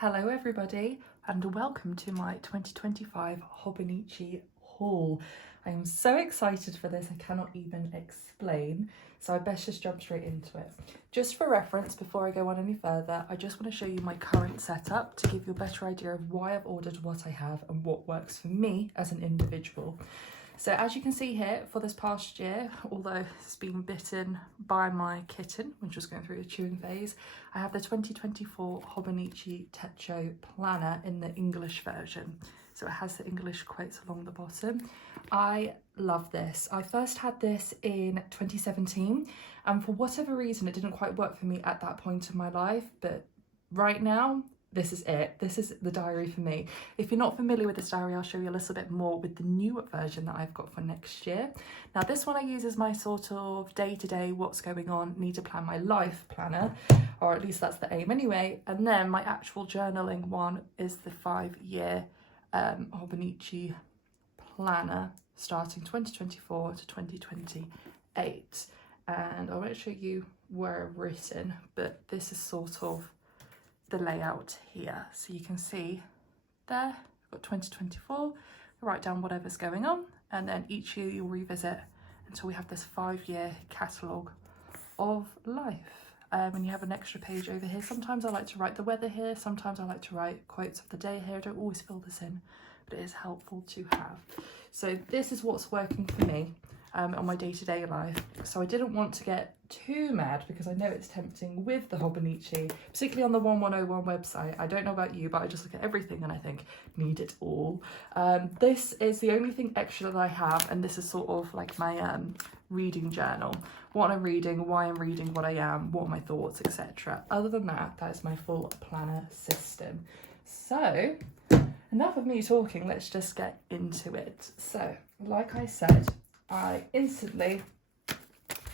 Hello everybody and welcome to my 2025 Hobonichi haul. I am so excited for this, I cannot even explain, so I best just jump straight into it. Just for reference, before I go on any further, I just want to show you my current setup to give you a better idea of why I've ordered what I have and what works for me as an individual. So as you can see here, for this past year, although it's been bitten by my kitten, which was going through a chewing phase, I have the 2024 Hobonichi Techo planner in the English version. So it has the English quotes along the bottom. I love this. I first had this in 2017, and for whatever reason, it didn't quite work for me at that point in my life, but right now, this is it. This is the diary for me. If you're not familiar with this diary, I'll show you a little bit more with the new version that I've got for next year. Now, this one I use as my sort of day-to-day, what's going on, need to plan my life planner, or at least that's the aim anyway. And then my actual journaling one is the 5-year Hobonichi planner, starting 2024 to 2028. And I won't show you where I've written, but this is sort of the layout here. So you can see there, I've got 2024, write down whatever's going on, and then each year you'll revisit until we have this 5-year catalogue of life. And you have an extra page over here. Sometimes I like to write the weather here, sometimes I like to write quotes of the day here. I don't always fill this in, but it is helpful to have. So this is what's working for me on my day-to-day life. So I didn't want to get too mad because I know it's tempting with the Hobonichi, particularly on the 1101 website. I don't know about you, but I just look at everything and I think, need it all. This is the only thing extra that I have, and this is sort of like my reading journal. What I'm reading, why I'm reading, what I am, what are my thoughts, etc. Other than that, that is my full planner system. So enough of me talking, let's just get into it. So like I said, I instantly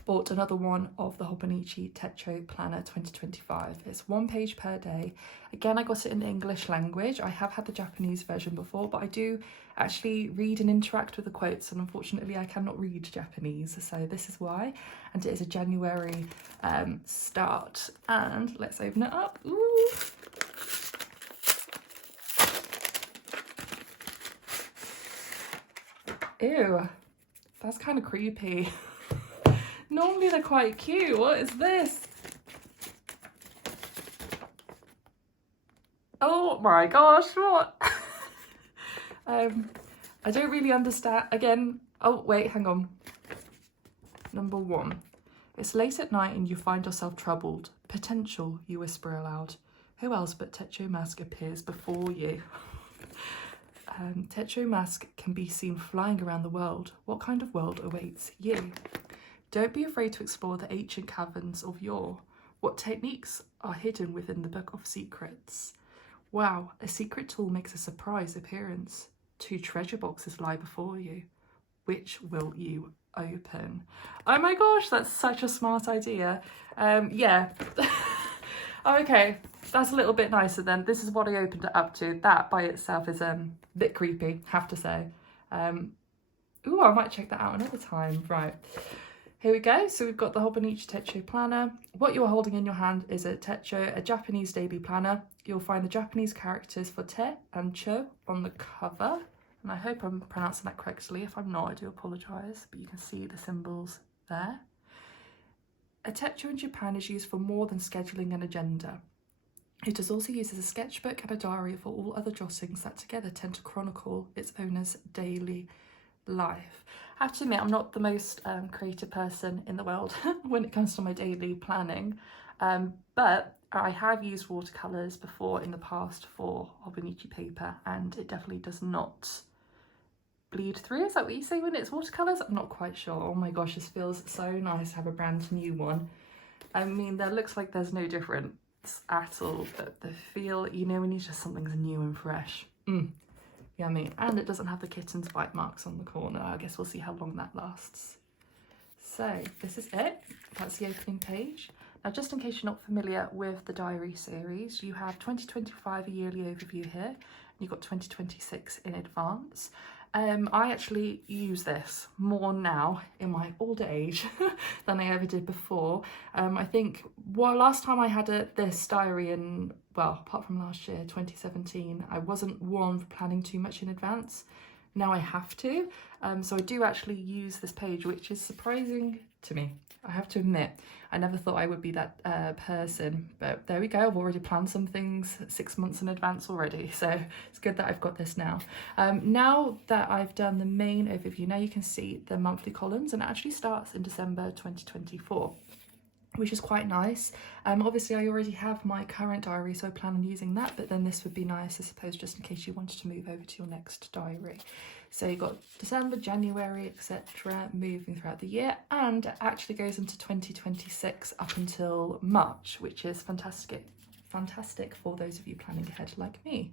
bought another one of the Hobonichi Techo Planner 2025. It's 1 page per day. Again, I got it in the English language. I have had the Japanese version before, but I do actually read and interact with the quotes, and unfortunately I cannot read Japanese, so this is why. And it is a January start. And let's open it up. Ooh. Ew. That's kind of creepy. Normally they're quite cute. What is this? Oh my gosh, what? I don't really understand. Again, oh wait, hang on. Number 1. It's late at night and you find yourself troubled. Potential, you whisper aloud. Who else but Techo Mask appears before you? Techo Mask can be seen flying around the world. What kind of world awaits you? Don't be afraid to explore the ancient caverns of yore. What techniques are hidden within the Book of Secrets? Wow, a secret tool makes a surprise appearance. 2 treasure boxes lie before you. Which will you open? Oh my gosh, that's such a smart idea. Yeah. Okay, that's a little bit nicer then. This is what I opened it up to. That by itself is a bit creepy, have to say. Ooh, I might check that out another time. Right, here we go. So we've got the Hobonichi Techo planner. What you are holding in your hand is a Techo, a Japanese daily planner. You'll find the Japanese characters for te and cho on the cover. And I hope I'm pronouncing that correctly. If I'm not, I do apologise, but you can see the symbols there. A Techo in Japan is used for more than scheduling an agenda. It is also used as a sketchbook and a diary for all other jottings that together tend to chronicle its owner's daily life. I have to admit, I'm not the most creative person in the world when it comes to my daily planning, but I have used watercolours before in the past for Hobonichi paper, and it definitely does not bleed through. Is that what you say when it's watercolours? I'm not quite sure. Oh my gosh, this feels so nice to have a brand new one. I mean, there looks like there's no difference at all, but the feel, you know, when you just something's new and fresh. Yummy. And it doesn't have the kitten's bite marks on the corner. I guess we'll see how long that lasts. So this is it. That's the opening page. Now, just in case you're not familiar with the diary series, you have 2025, a yearly overview here. You've got 2026 in advance. I actually use this more now in my older age than I ever did before. I think last time I had this diary in, well, apart from last year, 2017, I wasn't one for planning too much in advance. Now I have to, so I do actually use this page, which is surprising to me. I have to admit, I never thought I would be that person, but there we go. I've already planned some things 6 months in advance already, so it's good that I've got this now. Now that I've done the main overview, now you can see the monthly columns, and it actually starts in December 2024. Which is quite nice. Obviously I already have my current diary, so I plan on using that, but then this would be nice, I suppose, just in case you wanted to move over to your next diary. So you've got December, January, etc., moving throughout the year, and it actually goes into 2026 up until March, which is fantastic for those of you planning ahead like me.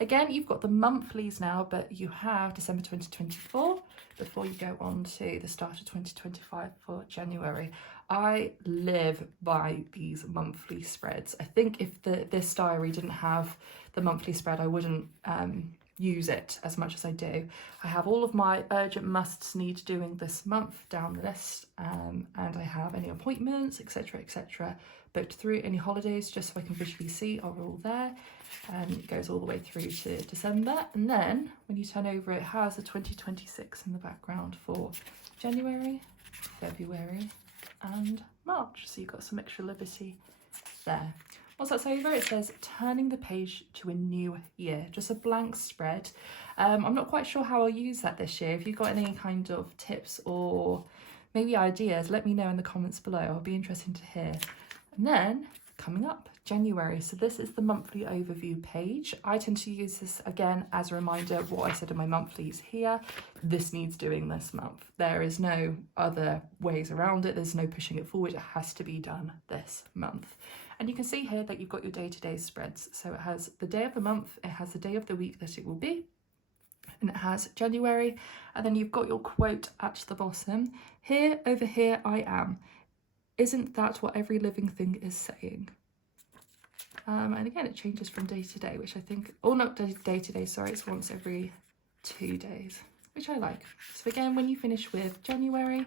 Again, you've got the monthlies now, but you have December 2024 before you go on to the start of 2025 for January. I live by these monthly spreads. I think if this diary didn't have the monthly spread, I wouldn't use it as much as I do. I have all of my urgent musts need doing this month down the list, and I have any appointments, etc., booked through, any holidays, just so I can visually see are all there. And it goes all the way through to December, and then when you turn over, it has a 2026 in the background for January, February and March, so you've got some extra liberty there. Once that's over, it says turning the page to a new year, just a blank spread. I'm not quite sure how I'll use that this year. If you've got any kind of tips or maybe ideas, let me know in the comments below. I'll be interested to hear. And then coming up, January. So this is the monthly overview page. I tend to use this again as a reminder of what I said in my monthlies here. This needs doing this month. There is no other ways around it. There's no pushing it forward. It has to be done this month. And you can see here that you've got your day-to-day spreads. So it has the day of the month, it has the day of the week that it will be, and it has January, and then you've got your quote at the bottom. Here, over here, I am. Isn't that what every living thing is saying? And again, it changes from day to day, which I think, or not day to day, sorry, it's once every 2 days, which I like. So again, when you finish with January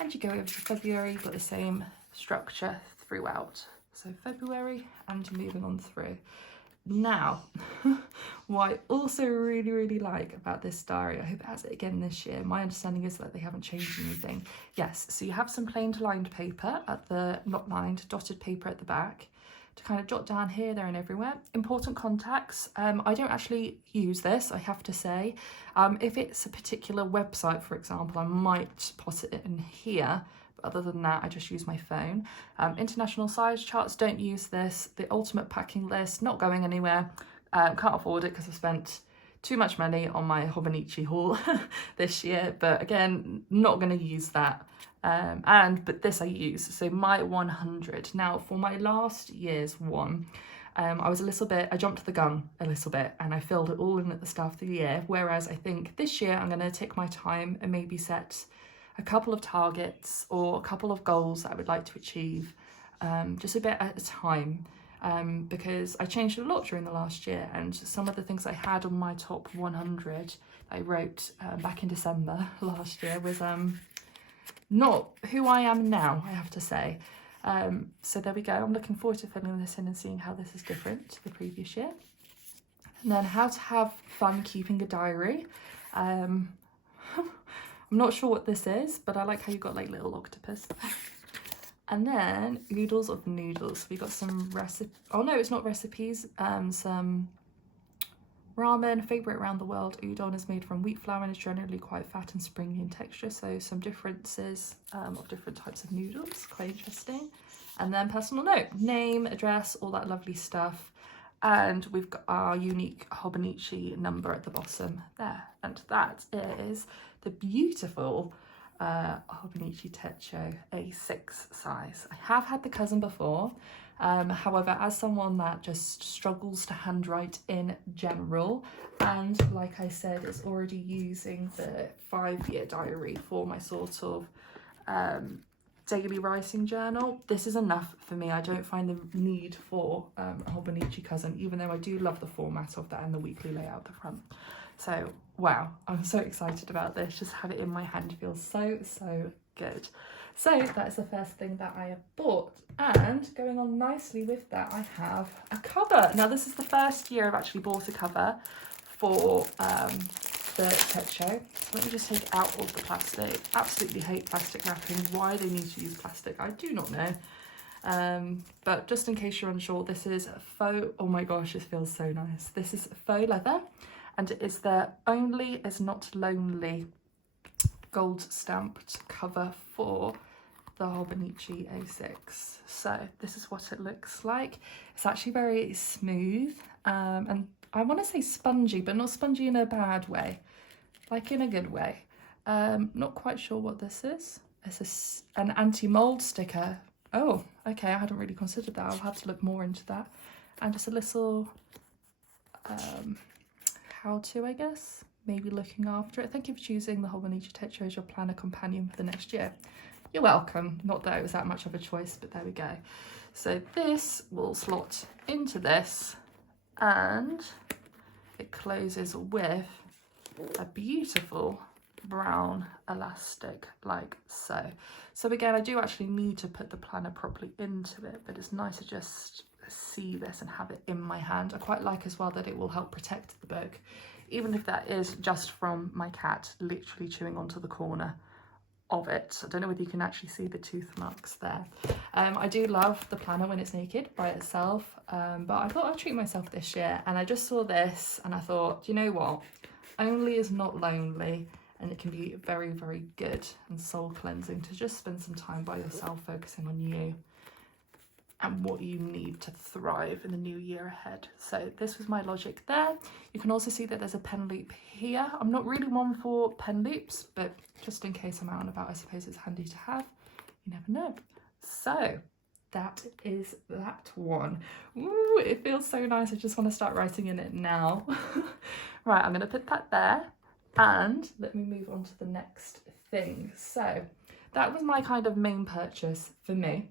and you go over to February, you've got the same structure throughout. So February and moving on through. Now, what I also really like about this diary, I hope it has it again this year, my understanding is that they haven't changed anything. Yes, so you have some plain lined paper at the, not lined, dotted paper at the back to kind of jot down here, there and everywhere. Important contacts. I don't actually use this, I have to say. If it's a particular website, for example, I might put it in here. Other than that, I just use my phone. International size charts, don't use this. The ultimate packing list, not going anywhere. Can't afford it because I spent too much money on my Hobonichi haul this year. But again, not going to use that. But this I use. So my 100. Now, for my last year's one, I jumped the gun a little bit and I filled it all in at the start of the year. Whereas I think this year I'm going to take my time and maybe set a couple of targets or a couple of goals that I would like to achieve, just a bit at a time, because I changed a lot during the last year, and some of the things I had on my top 100 I wrote back in December last year was not who I am now, I have to say. So there we go. I'm looking forward to filling this in and seeing how this is different to the previous year. And then how to have fun keeping a diary. I'm not sure what this is, but I like how you've got like little octopus. And then oodles of noodles. We got some oh no, it's not recipes. Some ramen, favourite around the world. Udon is made from wheat flour and is generally quite fat and springy in texture. So some differences of different types of noodles. Quite interesting. And then personal note, name, address, all that lovely stuff. And we've got our unique Hobonichi number at the bottom there. And that is the beautiful Hobonichi Techo A6 size. I have had the cousin before. However, as someone that just struggles to handwrite in general, and like I said, is already using the 5-year diary for my sort of daily writing journal, this is enough for me. I don't find the need for a Hobonichi cousin, even though I do love the format of that and the weekly layout at the front. So wow, I'm so excited about this. Just have it in my hand feels so good. So that is the first thing that I have bought, and going on nicely with that, I have a cover. Now this is the first year I've actually bought a cover for the Techo. So let me just take out all the plastic. Absolutely hate plastic wrapping. Why they need to use plastic, I do not know. But just in case you're unsure, this is faux, oh my gosh, this feels so nice. This is faux leather, and it is the Only Is Not Lonely gold stamped cover for the Hobonichi A6. So this is what it looks like. It's actually very smooth, and I want to say spongy, but not spongy in a bad way, like in a good way. Not quite sure what this is. It's an anti-mold sticker. Oh, okay, I hadn't really considered that. I'll have to look more into that. And just a little how-to, I guess. Maybe looking after it. Thank you for choosing the Hobonichi Techo as your planner companion for the next year. You're welcome. Not that it was that much of a choice, but there we go. So this will slot into this, and it closes with a beautiful brown elastic like so. So again, I do actually need to put the planner properly into it, but it's nice to just see this and have it in my hand. I quite like as well that it will help protect the book, even if that is just from my cat literally chewing onto the corner of it. I don't know whether you can actually see the tooth marks there. I do love the planner when it's naked by itself, but I thought I'd treat myself this year, and I just saw this and I thought, you know what, Only Is Not Lonely, and it can be very good and soul cleansing to just spend some time by yourself, focusing on you and what you need to thrive in the new year ahead. So this was my logic there. You can also see that there's a pen loop here. I'm not really one for pen loops, but just in case I'm out and about, I suppose it's handy to have. You never know. So that is that one. Ooh, it feels so nice. I just want to start writing in it now. Right, I'm going to put that there, and let me move on to the next thing. So that was my kind of main purchase for me.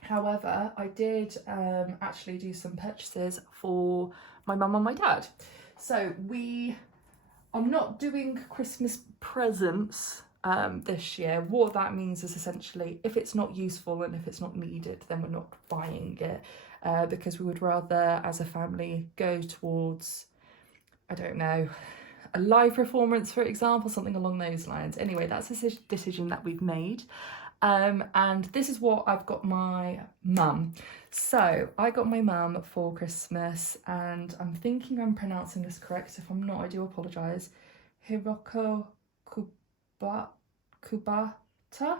However, I did actually do some purchases for my mum and my dad. So I'm not doing Christmas presents this year. What that means is essentially, if it's not useful and if it's not needed, then we're not buying it, because we would rather, as a family, go towards, I don't know, a live performance, for example, something along those lines. Anyway, that's a decision that we've made. And this is what I've got my mum. So I got my mum for Christmas, and I'm thinking I'm pronouncing this correct. If I'm not, I do apologise. Hiroko Kubota, I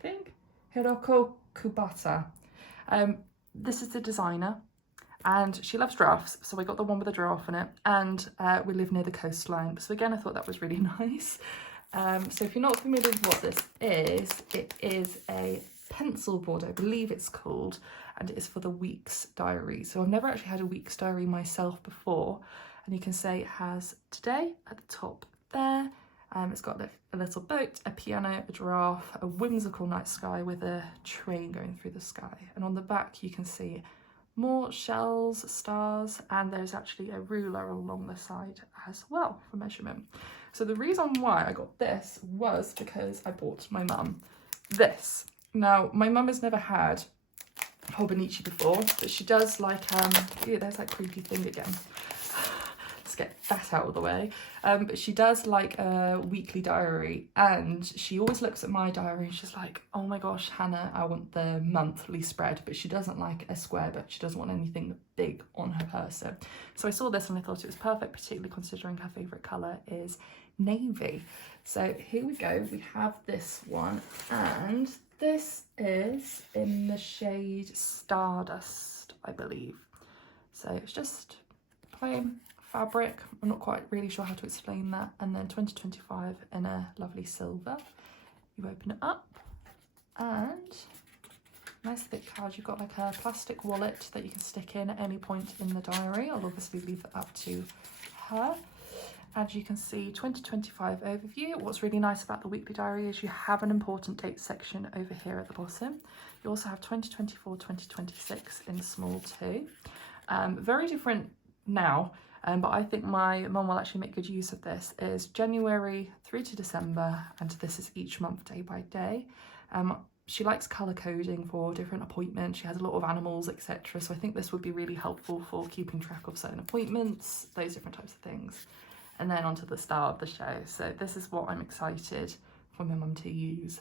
think. Hiroko Kubota. This is the designer, and she loves giraffes, so I got the one with a giraffe in it, and we live near the coastline. So again, I thought that was really nice. So if you're not familiar with what this is, it is a pencil board, I believe it's called, and it is for the week's diary. So I've never actually had a week's diary myself before, and you can say it has today at the top there. It's got a little boat, a piano, a giraffe, a whimsical night sky with a train going through the sky, and on the back you can see more shells, stars, and there's actually a ruler along the side as well for measurement. So the reason why I got this was because I bought my mum this. Now, my mum has never had Hobonichi before, but she does like, ew, there's that creepy thing again. Let's get that out of the way. But she does like a weekly diary, and she always looks at my diary and she's like, oh my gosh, Hannah, I want the monthly spread. But she doesn't like a square book. She doesn't want anything big on her person. So I saw this and I thought it was perfect, particularly considering her favourite colour is navy. So here we go. We have this one, and this is in the shade Stardust, I believe. So it's just plain fabric. I'm not quite really sure how to explain that. And then 2025 in a lovely silver. You open it up, and nice thick card. You've got like a plastic wallet that you can stick in at any point in the diary. I'll obviously leave it up to her. as you can see, 2025 overview. What's really nice about the weekly diary is you have an important date section over here at the bottom. You also have 2024, 2026 in small too. Very different now, but I think my mum will actually make good use of this, is January through to December, and this is each month day by day. She likes colour coding for different appointments. She has a lot of animals, etc. So I think this would be really helpful for keeping track of certain appointments, those different types of things. And then onto the star of the show. So this is what I'm excited for my mum to use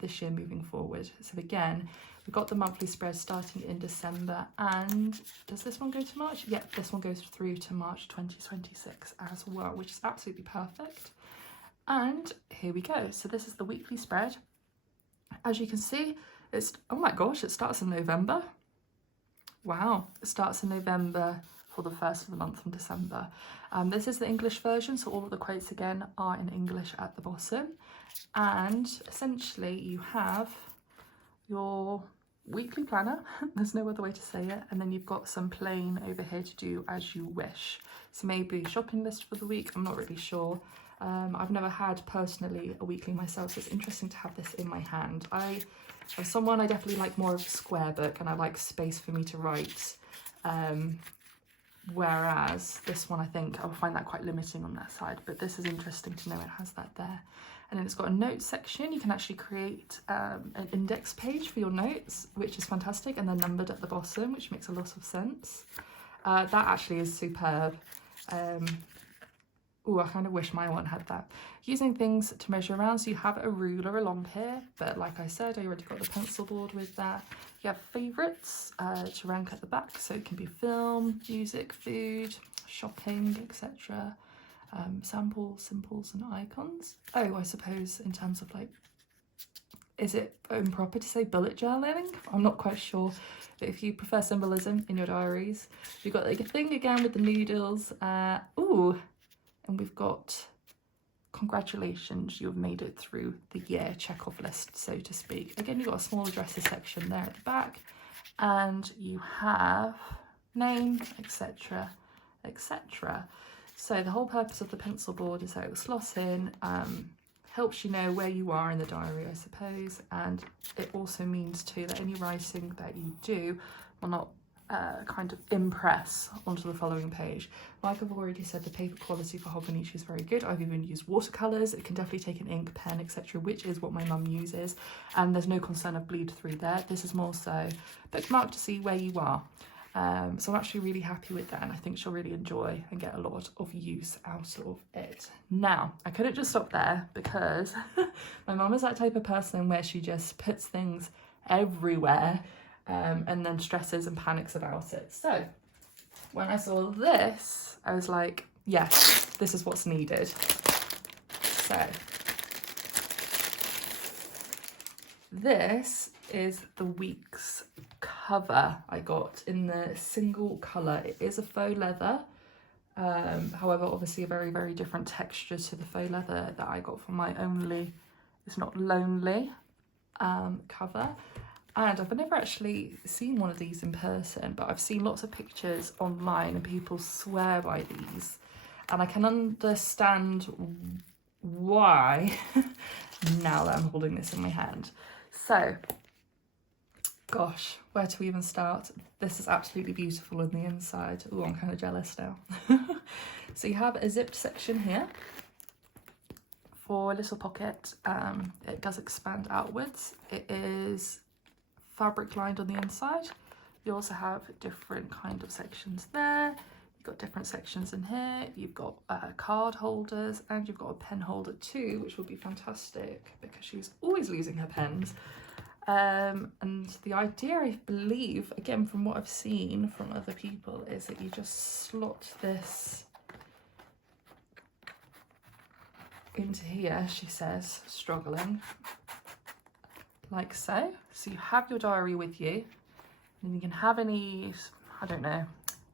this year moving forward. So again, we've got the monthly spread starting in December, and does this one go to March? Yep, this one goes through to March 2026 as well, which is absolutely perfect. And here we go. So this is the weekly spread. As you can see, it's, oh my gosh, it starts in November. Wow, it starts in November for the first of the month from December. This is the English version, so all of the quotes again are in English at the bottom. And essentially you have your weekly planner, there's no other way to say it, and then you've got some plain over here to do as you wish. So maybe a shopping list for the week, I'm not really sure. I've never had personally a weekly myself, so it's interesting to have this in my hand. As someone, I definitely like more of a square book, and I like space for me to write. Whereas this one, I think I'll find that quite limiting on that side, but this is interesting to know it has that there. And then it's got a notes section. You can actually create an index page for your notes, which is fantastic, and they're numbered at the bottom, which makes a lot of sense. That actually is superb. Oh, I kind of wish my one had that. Using things to measure around, so you have a ruler along here, but like I said, I already got the pencil board with that. You have favourites to rank at the back, so it can be film, music, food, shopping, etc. Samples, symbols and icons. Oh, I suppose in terms of like, is it improper to say bullet journaling? I'm not quite sure, but if you prefer symbolism in your diaries, you've got like a thing again with the noodles. Ooh. And we've got congratulations, you have made it through the year check-off list, so to speak. Again, you've got a small addresses section there at the back, and you have name, etc, etc. So the whole purpose of the pencil board is that it will slot in, helps you know where you are in the diary, I suppose, and it also means too that any writing that you do will not kind of impress onto the following page. Like I've already said, the paper quality for Hobonichi is very good. I've even used watercolours. It can definitely take an ink, pen, etc, which is what my mum uses, and there's no concern of bleed through there. This is more so bookmark to see where you are. So I'm actually really happy with that, and I think she'll really enjoy and get a lot of use out of it. Now, I couldn't just stop there, because my mum is that type of person where she just puts things everywhere, and then stresses and panics about it. So when I saw this, I was like, yes, this is what's needed. So this is the week's cover I got in the single colour. It is a faux leather, however, obviously a very, very different texture to the faux leather that I got for my Only It's Not Lonely cover. And I've never actually seen one of these in person, but I've seen lots of pictures online and people swear by these. And I can understand why now that I'm holding this in my hand. So, gosh, where to even start? This is absolutely beautiful on the inside. Oh, I'm kind of jealous now. So you have a zipped section here for a little pocket. It does expand outwards. It is fabric lined on the inside. You also have different kind of sections there. You've got different sections in here. You've got card holders, and you've got a pen holder too, which will be fantastic because she's always losing her pens. And the idea, I believe, again from what I've seen from other people, is that you just slot this into here, she says, struggling, like so. So you have your diary with you, and you can have any, I don't know,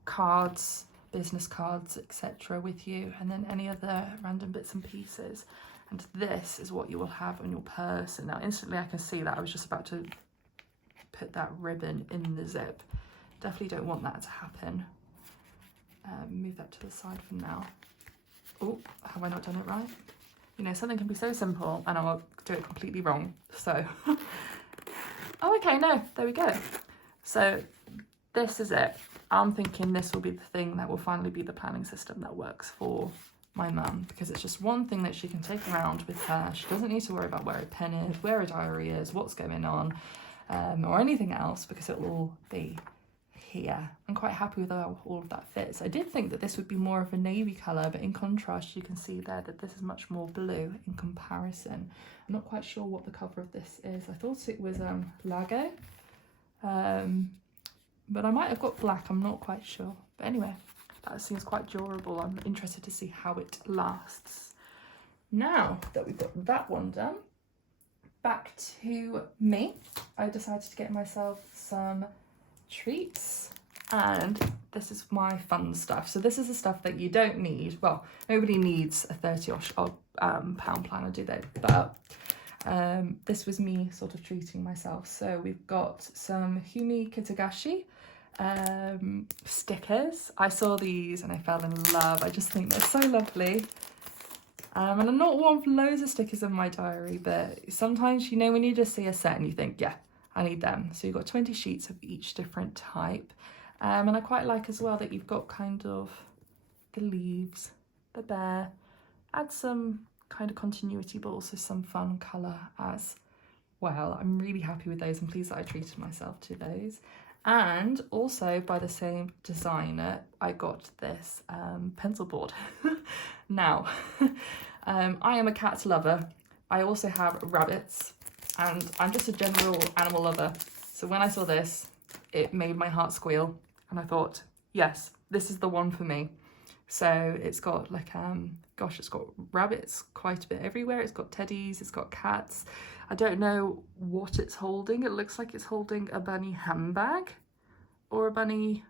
cards, business cards, etc. with you, and then any other random bits and pieces. And this is what you will have on your purse. And now instantly I can see that I was just about to put that ribbon in the zip. Definitely don't want that to happen. Move that to the side for now. Oh, have I not done it right? You know, something can be so simple and I'll do it completely wrong. So, oh, okay, no, there we go. So this is it. I'm thinking this will be the thing that will finally be the planning system that works for my mum, because it's just one thing that she can take around with her. She doesn't need to worry about where a pen is, where a diary is, what's going on, or anything else, because it will all be here. I'm quite happy with how all of that fits. I did think that this would be more of a navy colour, but in contrast you can see there that this is much more blue in comparison. I'm not quite sure what the cover of this is. I thought it was Lago, but I might have got black, I'm not quite sure. But anyway, that seems quite durable. I'm interested to see how it lasts. Now that we've got that one done, back to me. I decided to get myself some treats, and this is my fun stuff. So this is the stuff that you don't need. Well, nobody needs a 30-odd pound planner, do they? But this was me sort of treating myself. So we've got some Yumi Kitagishi stickers. I saw these and I fell in love. I just think they're so lovely. And I'm not one for loads of stickers in my diary, but sometimes, you know, when you just see a set and you think, yeah, I need them. So you've got 20 sheets of each different type. And I quite like as well that you've got kind of the leaves, the bear, add some kind of continuity, but also some fun colour as well. I'm really happy with those. I'm pleased that I treated myself to those. And also by the same designer, I got this pencil board. Now, I am a cat lover. I also have rabbits, and I'm just a general animal lover. So when I saw this, it made my heart squeal, and I thought, yes, this is the one for me. So it's got like, gosh, it's got rabbits quite a bit everywhere. It's got teddies, it's got cats. I don't know what it's holding. It looks like it's holding a bunny handbag or a bunny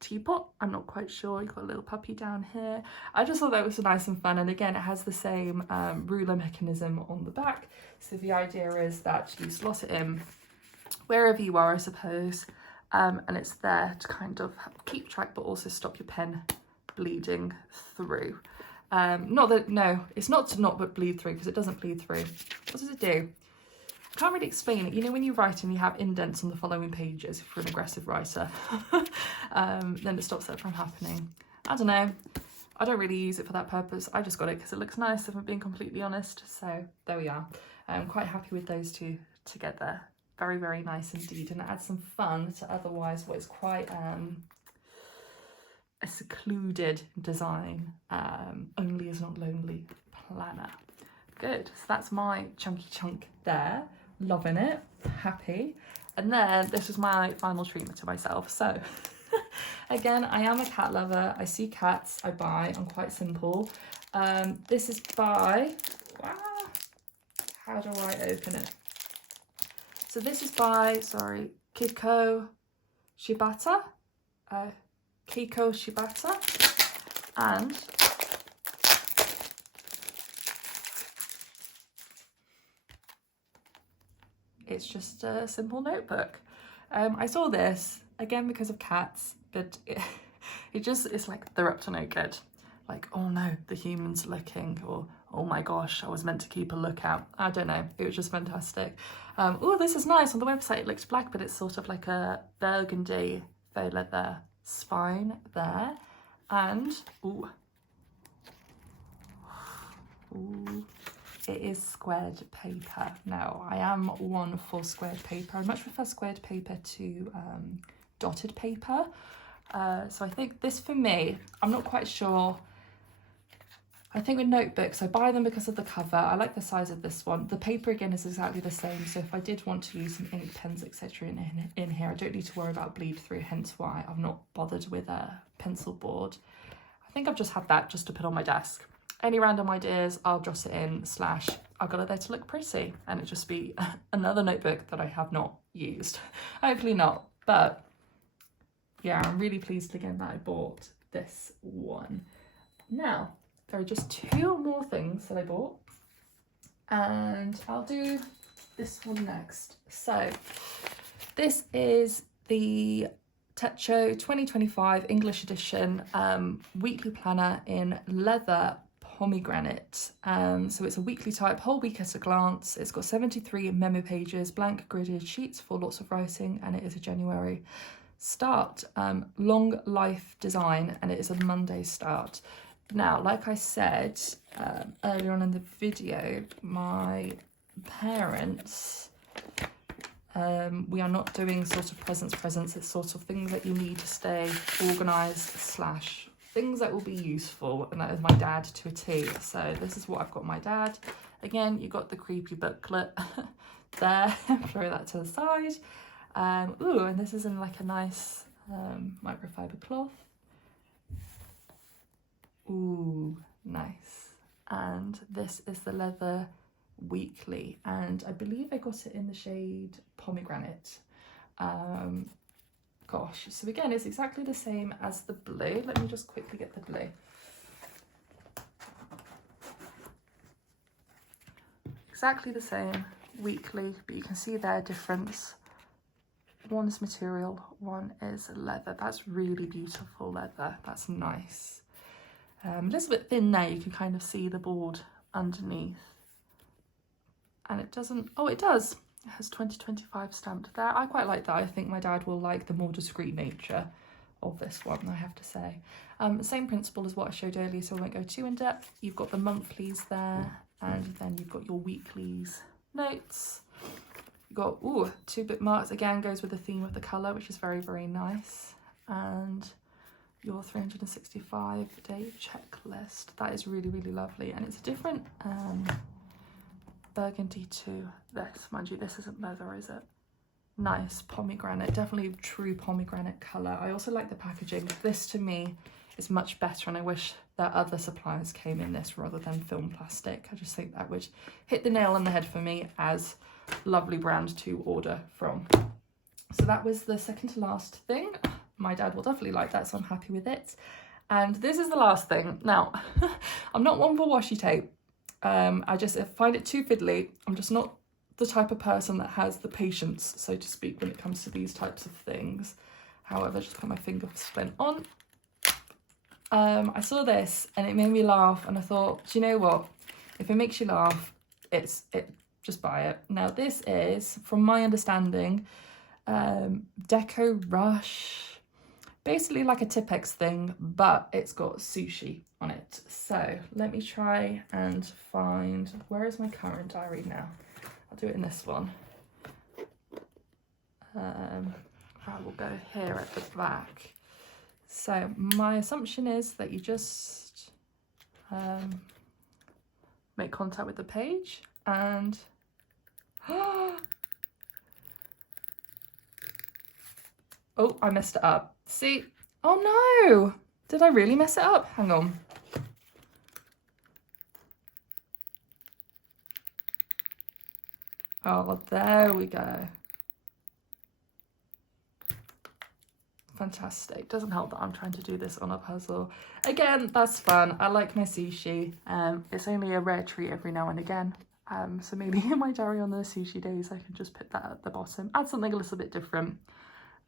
teapot. I'm not quite sure. You've got a little puppy down here. I just thought that was nice and fun. And again, it has the same ruler mechanism on the back. So the idea is that you slot it in wherever you are, I suppose. And it's there to kind of keep track, but also stop your pen bleeding through. Not that, no, it's not to not but bleed through, because it doesn't bleed through. What does it do? I can't really explain it. You know, when you write and you have indents on the following pages, if you're an aggressive writer, then it stops that from happening. I don't know. I don't really use it for that purpose. I just got it because it looks nice, if I'm being completely honest. So there we are. I'm quite happy with those two together. Very, very nice indeed. And it adds some fun to otherwise what is quite a secluded design. Only is not lonely planner. Good. So that's my chunky chunk there. Loving it. Happy. And then this is my final treatment to myself. So again, I am a cat lover. I see cats, I buy. I'm quite simple. This is by, how do I open it? So this is by, sorry, Keiko Shibata. Keiko Shibata. And it's just a simple notebook. I saw this again because of cats, but it's like they're up to no good. Like, oh no, the human's looking, or oh my gosh, I was meant to keep a lookout. I don't know, it was just fantastic. Oh, this is nice. On the website it looks black, but it's sort of like a burgundy faux leather spine there. And it is squared paper. Now, I am one for squared paper. I much prefer squared paper to dotted paper. So I think this, for me, I'm not quite sure. I think with notebooks, I buy them because of the cover. I like the size of this one. The paper, again, is exactly the same. So if I did want to use some ink pens, etc. in here, I don't need to worry about bleed through, hence why I've not bothered with a pencil board. I think I've just had that just to put on my desk. Any random ideas, I'll jot it in, / I've got it there to look pretty, and it just be another notebook that I have not used. Hopefully not, but yeah, I'm really pleased again that I bought this one. Now, there are just 2 more things that I bought, and I'll do this one next. So this is the Techo 2025 English edition weekly planner in leather Pomegranate. So it's a weekly type, whole week at a glance. It's got 73 memo pages, blank gridded sheets for lots of writing, and it is a January start. Long life design, and it is a Monday start. Now, like I said earlier on in the video, my parents, we are not doing sort of presents. It's sort of things that you need to stay organised / things that will be useful, and that is my dad to a T. So this is what I've got my dad. Again, you got the creepy booklet there. Throw that to the side. Ooh, and this is in like a nice microfiber cloth. Ooh, nice. And this is the leather weekly, and I believe I got it in the shade Pomegranate. Gosh, so again, it's exactly the same as the blue. Let me just quickly get the blue. Exactly the same, weekly, but you can see their difference. One is material, one is leather. That's really beautiful leather. That's nice. A little bit thin there, you can kind of see the board underneath. And it doesn't, oh, it does. It has 2025 stamped there. I quite like that. I think my dad will like the more discreet nature of this one, I have to say. Same principle as what I showed earlier, so I won't go too in depth. You've got the monthlies there, and then you've got your weeklies notes. You've got, ooh, 2 bookmarks. Again, goes with the theme of the colour, which is very, very nice. And your 365-day checklist. That is really, really lovely. And it's a different burgundy to this. Mind you, this isn't leather, is it? Nice pomegranate, definitely true pomegranate colour. I also like the packaging. This to me is much better, and I wish that other suppliers came in this rather than film plastic. I just think that would hit the nail on the head for me as lovely brand to order from. So that was the second to last thing. My dad will definitely like that, so I'm happy with it. And this is the last thing. Now, I'm not one for washi tape. I just find it too fiddly. I'm just not the type of person that has the patience, so to speak, when it comes to these types of things. However, just put my finger spent on. I saw this and it made me laugh, and I thought, do you know what? If it makes you laugh, just buy it. Now, this is, from my understanding, Deco Rush. Basically like a Tipex thing, but it's got sushi on it. So let me try and find, where is my current diary now? I'll do it in this one. I will go here at the back. So my assumption is that you just make contact with the page and oh, I messed it up. See? Oh no! Did I really mess it up? Hang on. Oh, there we go. Fantastic. Doesn't help that I'm trying to do this on a puzzle. Again, that's fun. I like my sushi. It's only a rare treat every now and again. So maybe in my diary on the sushi days, I can just put that at the bottom. Add something a little bit different.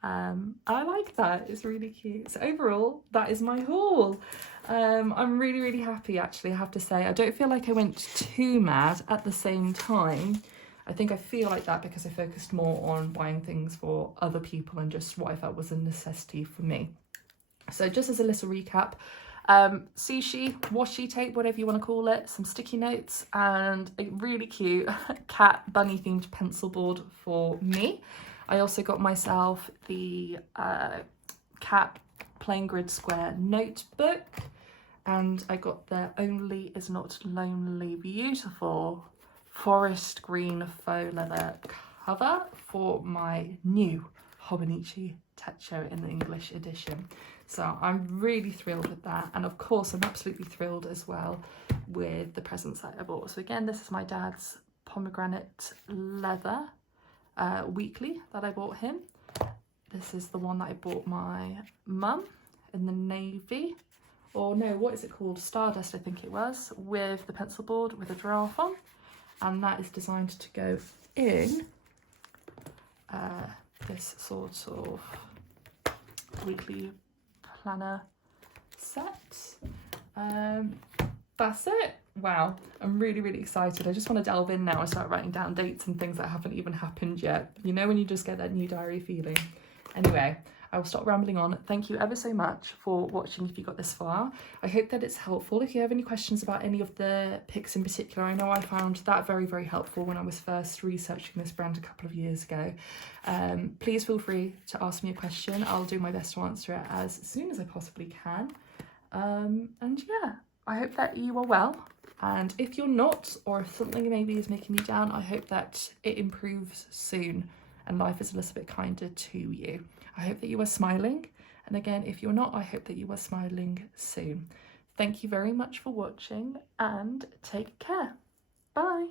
I like that. It's really cute. So overall, that is my haul. I'm really, really happy, actually, I have to say. I don't feel like I went too mad at the same time. I think I feel like that because I focused more on buying things for other people and just what I felt was a necessity for me. So just as a little recap, sushi, washi tape, whatever you want to call it, some sticky notes, and a really cute cat bunny themed pencil board for me. I also got myself the cat plain grid square notebook, and I got the Only Is Not Lonely beautiful forest green faux leather cover for my new Hobonichi Techo in the English edition. So I'm really thrilled with that, and of course I'm absolutely thrilled as well with the presents that I bought. So again, this is my dad's pomegranate leather weekly that I bought him. This is the one that I bought my mum in the navy, or no, what is it called? Stardust, I think it was, with the pencil board with a giraffe on. And that is designed to go in this sort of weekly planner set. That's it. Wow, I'm really excited. I just want to delve in now and start writing down dates and things that haven't even happened yet. You know when you just get that new diary feeling. Anyway, I will stop rambling on. Thank you ever so much for watching if you got this far. I hope that it's helpful. If you have any questions about any of the picks in particular, I know I found that very helpful when I was first researching this brand a couple of years ago. Please feel free to ask me a question. I'll do my best to answer it as soon as I possibly can. And yeah, I hope that you are well. And if you're not, or if something maybe is making you down, I hope that it improves soon and life is a little bit kinder to you. I hope that you are smiling. And again, if you're not, I hope that you are smiling soon. Thank you very much for watching and take care. Bye.